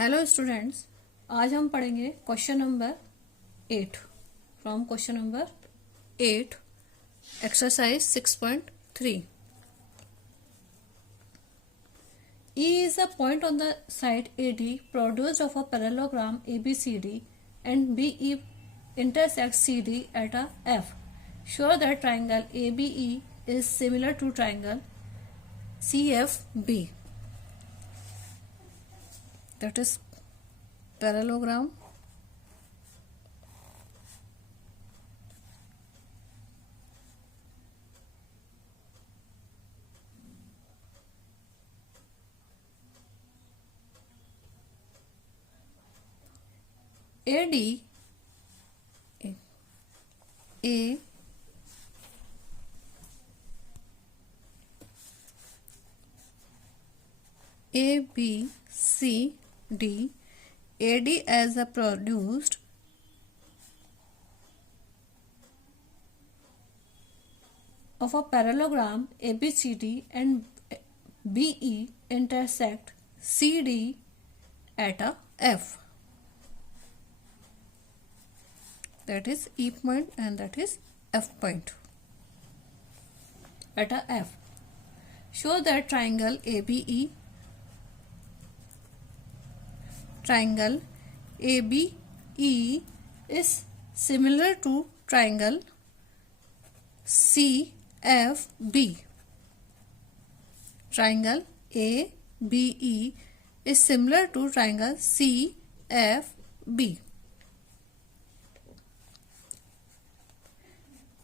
Hello students, आज हम पढ़ेंगे question number 8 from question number 8 exercise 6.3. E is a point on the side AD produced of a parallelogram ABCD and BE intersects CD at a F. Show that triangle ABE is similar to triangle CFB. That is parallelogram AD A B C D AD as a produced of a parallelogram ABCD and BE intersect CD at a F. That is E point and that is F point at a F. Show that triangle ABE is similar to triangle CFB. Triangle ABE is similar to triangle CFB.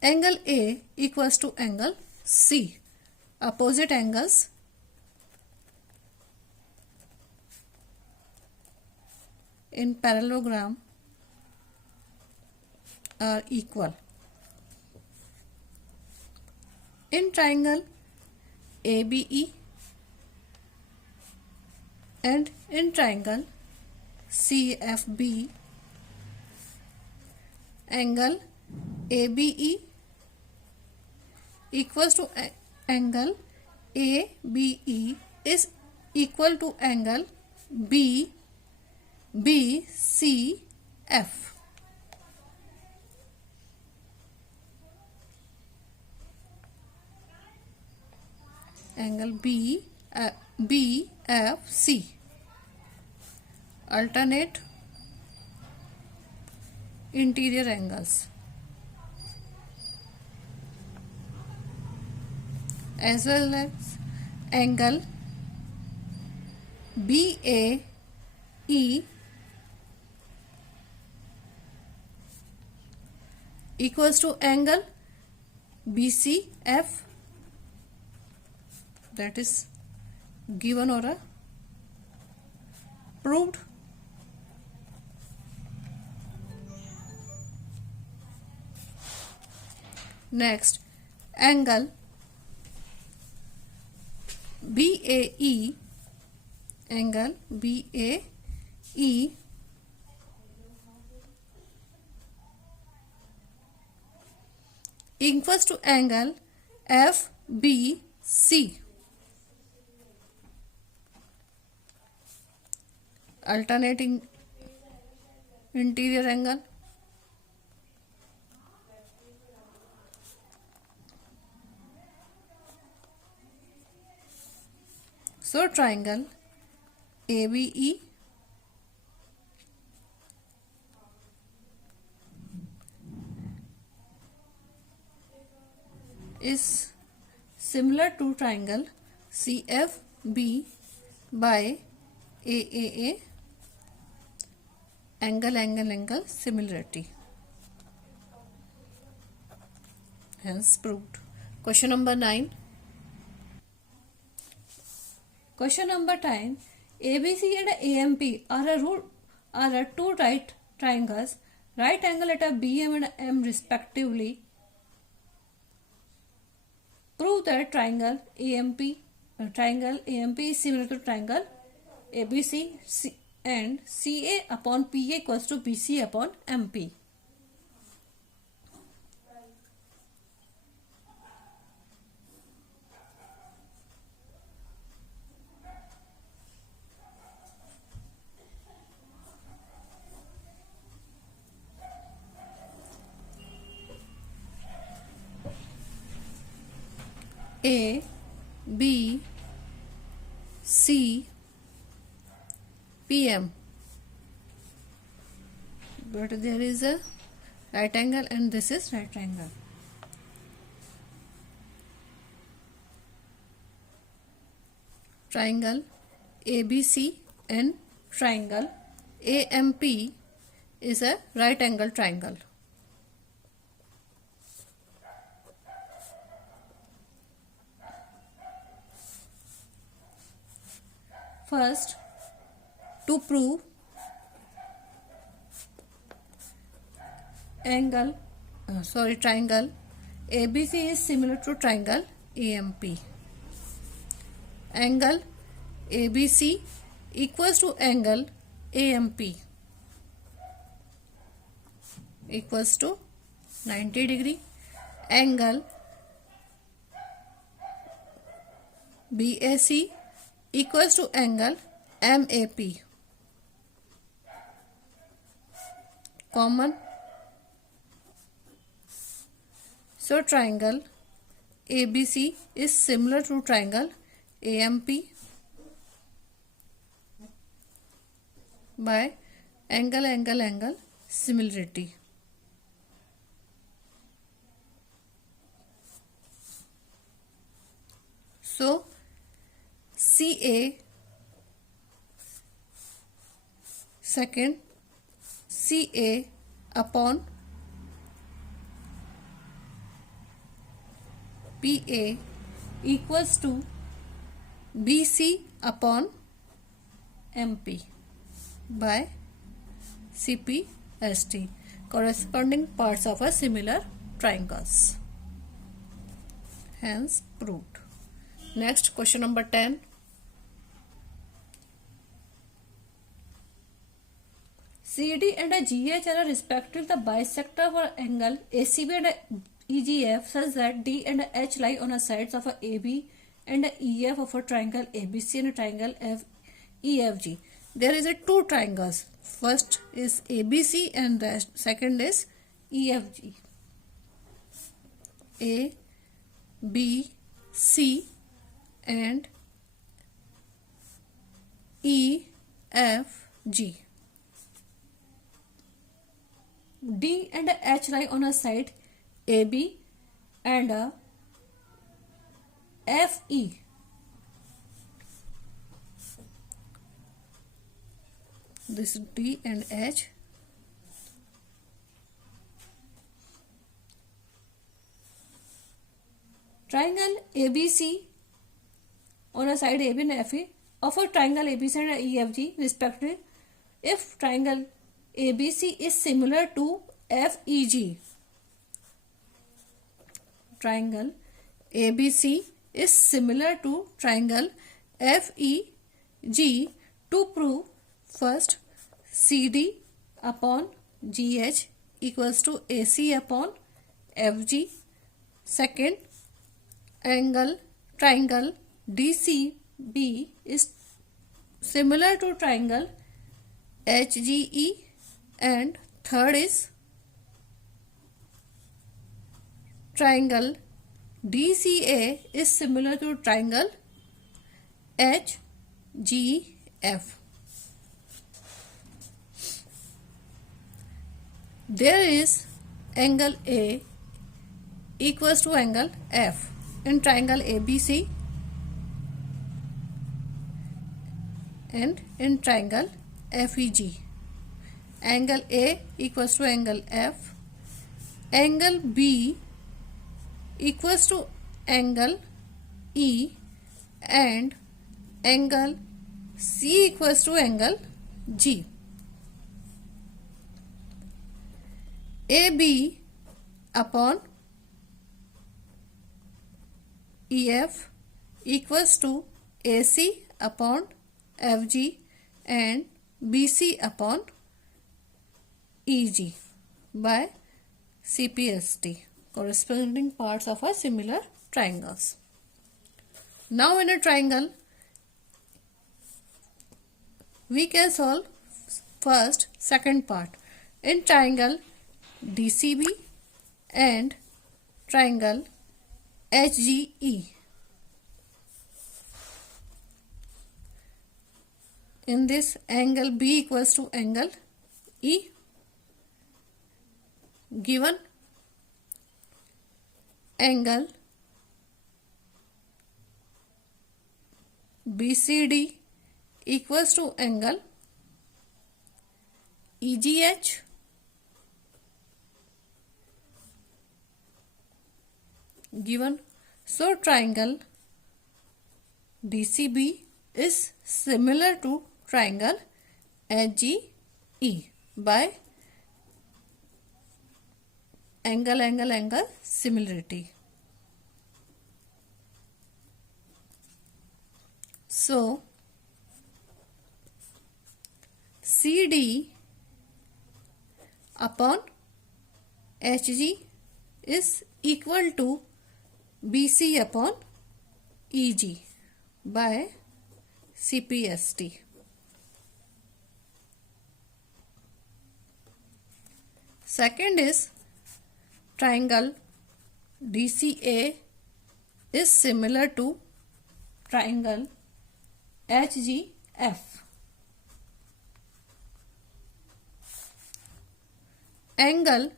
Angle A equals to angle C. Opposite angles in parallelogram are equal. In triangle ABE and in triangle CFB, angle ABE equals to angle ABE is equal to angle BCF. Angle BFC. Alternate interior angles. As well as angle BAE equals to angle BCF. That is given or a proved. Next, angle BAE equals to angle FBC. Alternating interior angle. So triangle ABE is similar to triangle CFB by AAA, angle similarity. Hence proved. Question number 9. Question number 10. ABC and AMP are two right triangles, right angle at a BM and M respectively. Prove that triangle AMP is similar to triangle ABC and CA upon PA equals to BC upon MP. A, B, C, PM. But there is a right angle and this is right angle. Triangle ABC and triangle AMP is a right angle triangle. First, to prove triangle ABC is similar to triangle AMP. Angle ABC equals to angle AMP equals to 90 degree. Angle BAC equals to angle MAP. Common. So triangle ABC is similar to triangle AMP by angle similarity. So CA second CA upon PA equals to BC upon MP by CPST, corresponding parts of a similar triangles. Hence proved. Next, question number 10. CD and a GH are respectively the bisector for angle ACB and EGF such that D and H lie on the sides of a AB and EF of a triangle ABC and a triangle EFG. There is a two triangles. First is ABC and the second is EFG. A, B, C and E, F, G. D and H lie on a side AB and FE. This is D and H. Triangle ABC on a side AB and FE of a triangle ABC and EFG respectively. If triangle ABC is similar to FEG. Triangle ABC is similar to triangle FEG. To prove, first CD upon GH equals to AC upon FG. Second, triangle DCB is similar to triangle HGE. And third is triangle DCA is similar to triangle HGF. There is angle A equals to angle F in triangle ABC and in triangle FEG. Angle A equals to angle F. Angle B equals to angle E and angle C equals to angle G. AB upon EF equals to AC upon FG and BC upon EG by CPST, corresponding parts of a similar triangles. Now in a triangle, we can solve first second part. In triangle DCB and triangle HGE, in this angle B equals to angle E. Given angle BCD equals to angle EGH. Given so triangle DCB is similar to triangle HGE by angle similarity. So CD upon HG is equal to BC upon EG by CPST. Second is triangle DCA is similar to triangle HGF. Angle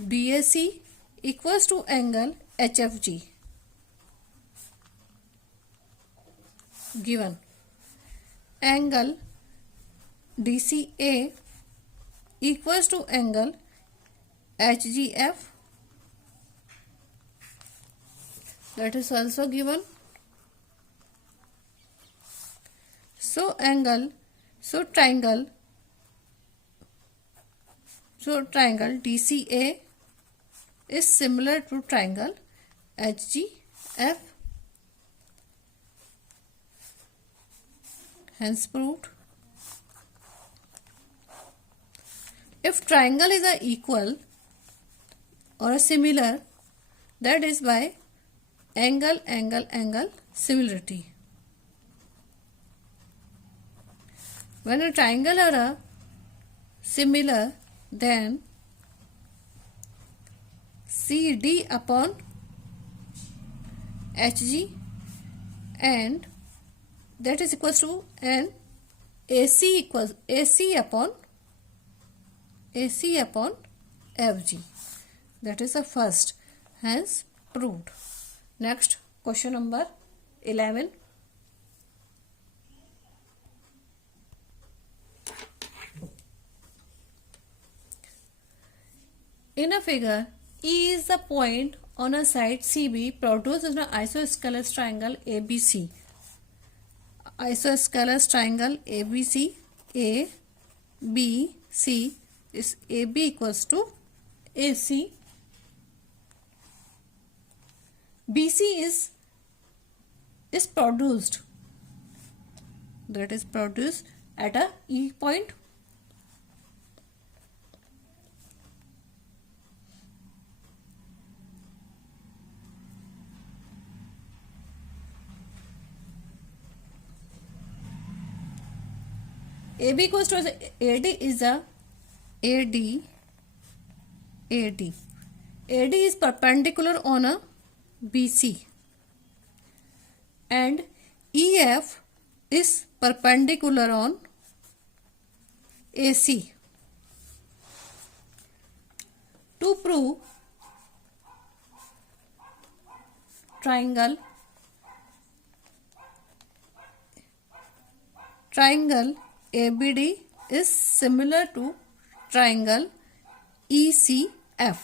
DAC equals to angle HFG. Given angle DCA equals to angle HGF, that is also given. So triangle DCA is similar to triangle HGF, hence proved. If triangle is a equal or a similar, that is by angle similarity. When a triangle are a similar, then CD upon HG and that is equals to an AC equals AC upon FG. That is the first, hence proved. Next, question number 11. In a figure, E is the point on a side CB produced in an isosceles triangle ABC. Isosceles triangle ABC, A, B, C is AB equals to AC. BC is produced, that is produced at a E point. AB equals to AD is a AD is perpendicular on a BC and EF is perpendicular on AC. To prove triangle ABD is similar to triangle ECF.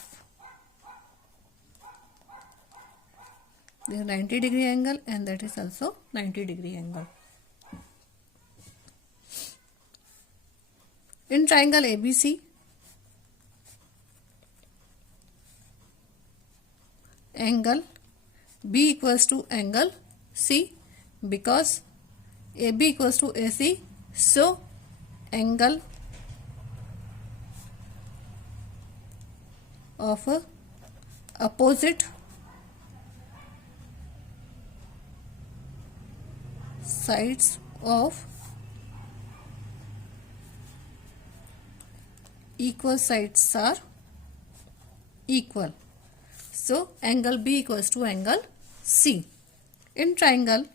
There is 90-degree angle and that is also 90-degree angle. In triangle ABC, angle B equals to angle C, because AB equals to AC, so angle of opposite sides of equal sides are equal. So angle B equals to angle C. In triangle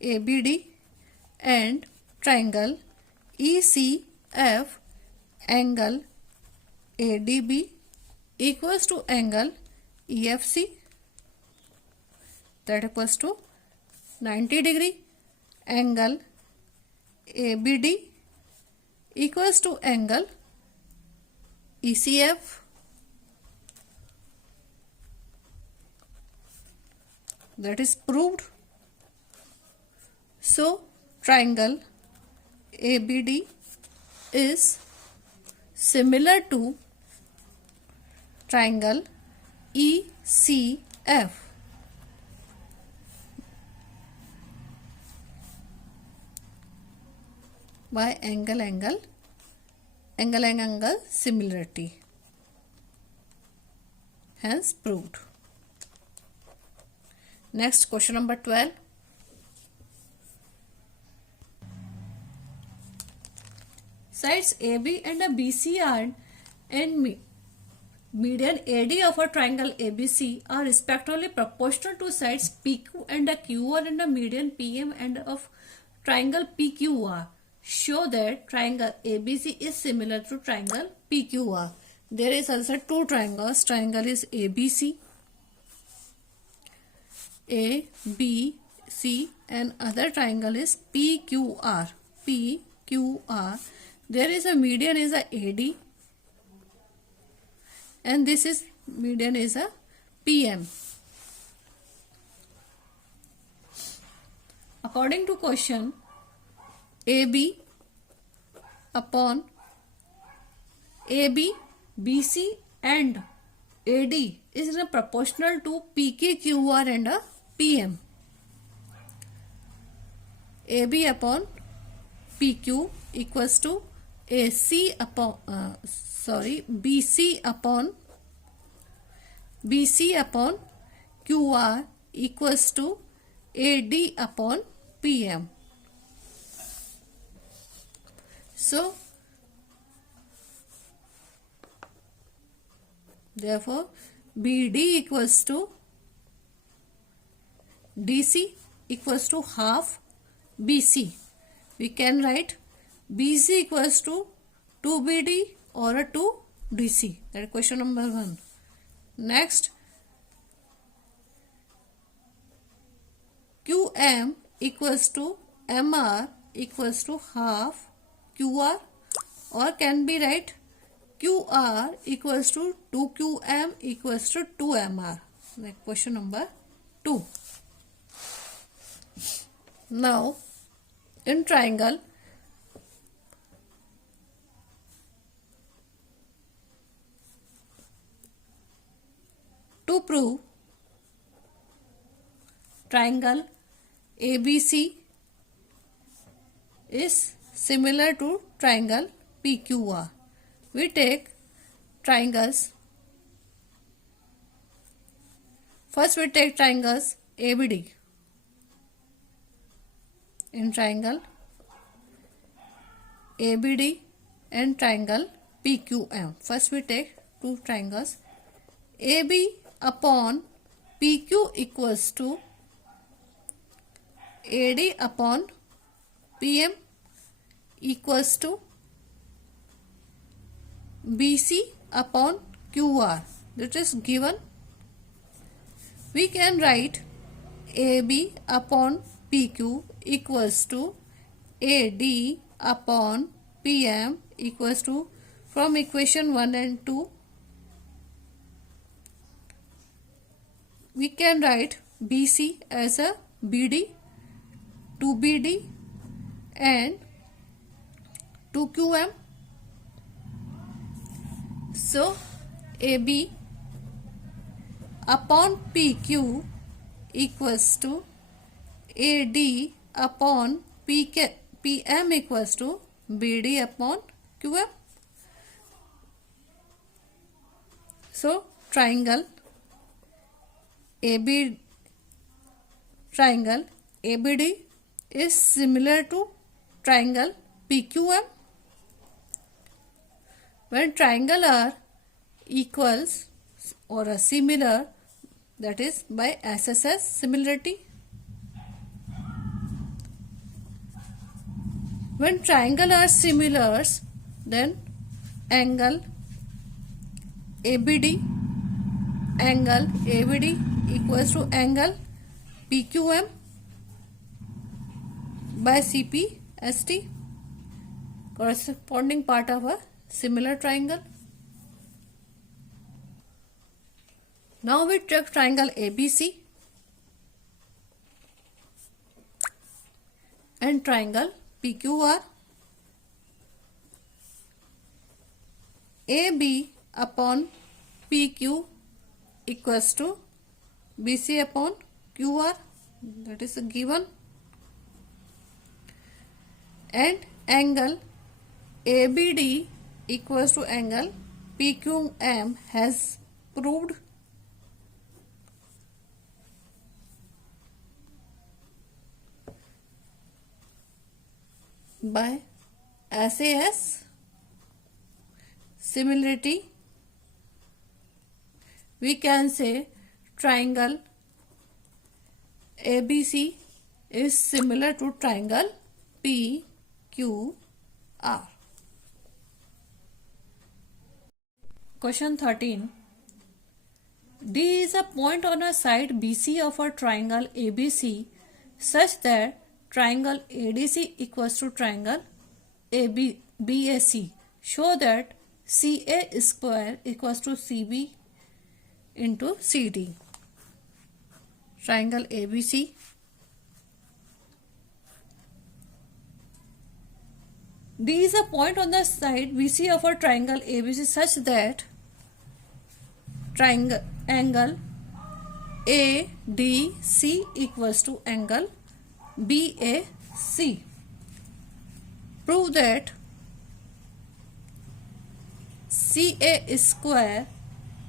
ABD, and triangle ECF angle ADB equals to angle EFC, that equals to 90 degree. Angle ABD equals to angle ECF, that is proved. So triangle ABD is similar to triangle ECF. By angle similarity, hence proved. Next, question number 12. Sides AB and BC are and median AD of a triangle ABC are respectively proportional to sides PQ and QR and the median PM and of triangle PQR. Show that triangle ABC is similar to triangle PQR. There is also two triangles. Triangle is ABC, and other triangle is PQR. There is a median is a AD, and this is median is a PM. According to question, AB upon AB, BC and AD is proportional to PK, QR and PM. AB upon PQ equals to BC upon QR equals to AD upon PM. So therefore BD equals to DC equals to half BC. We can write BC equals to 2BD or a 2DC. That is question number 1. Next, QM equals to MR equals to half QR, or can be write QR equals to 2QM equals to 2MR. Like question number 2. Now, in triangle, to prove triangle ABC is similar to triangle PQR, we take triangles. First we take triangles ABD. In triangle ABD and triangle PQM. First we take two triangles. AB upon PQ equals to AD upon PM equals to BC upon QR. That is given. We can write AB upon PQ equals to AD upon PM equals to, from equation 1 and 2, we can write BC as a BD, 2BD and 2QM. So AB upon PQ equals to AD upon PM equals to BD upon QM. So triangle ABD is similar to triangle PQM. When triangle are equals or a similar, that is by SSS similarity. When triangle are similar, then angle ABD equals to angle PQM by CPST, corresponding part of a similar triangle. Now we take triangle ABC and triangle PQR. AB upon PQ equals to BC upon QR, that is given, and angle ABD equals to angle PQM has proved. By SAS similarity, we can say triangle ABC is similar to triangle PQR. Question 13. D is a point on a side BC of a triangle ABC such that triangle ADC equals to triangle BAC. Show that CA square equals to CB into CD. Triangle ABC. D is a point on the side BC of a triangle ABC such that triangle angle ADC equals to angle BAC. Prove that CA square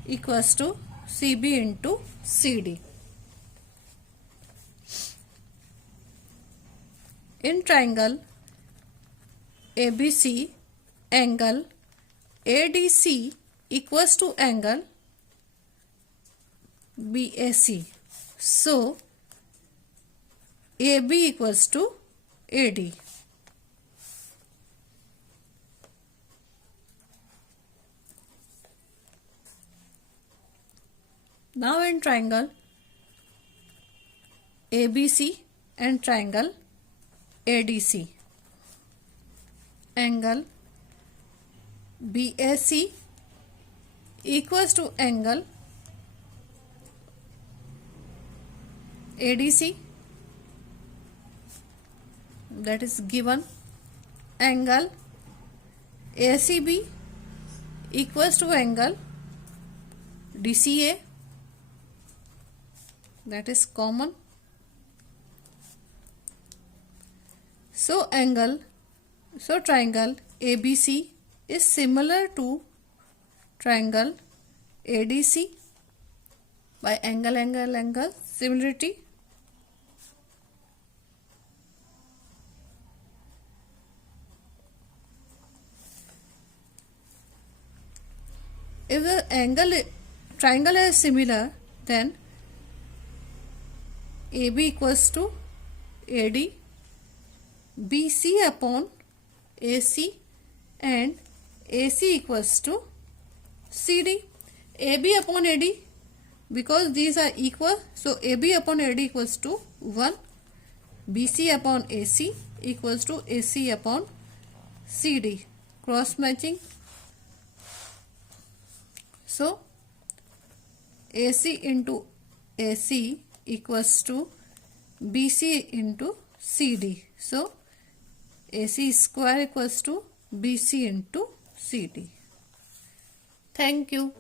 equals to CB into CD. In triangle ABC, angle ADC equals to angle BAC. So, AB equals to AD. Now in triangle ABC and triangle ADC, angle BAC equals to angle ADC, that is given. Angle ACB equals to angle DCA, that is common. So triangle ABC is similar to triangle ADC by angle similarity. If the triangle is similar, then AB equals to AD, BC upon AC, and AC equals to CD. AB upon AD, because these are equal, so AB upon AD equals to 1. BC upon AC equals to AC upon CD. Cross matching. So, AC into AC equals to BC into CD. So, AC square equals to BC into CD. Thank you.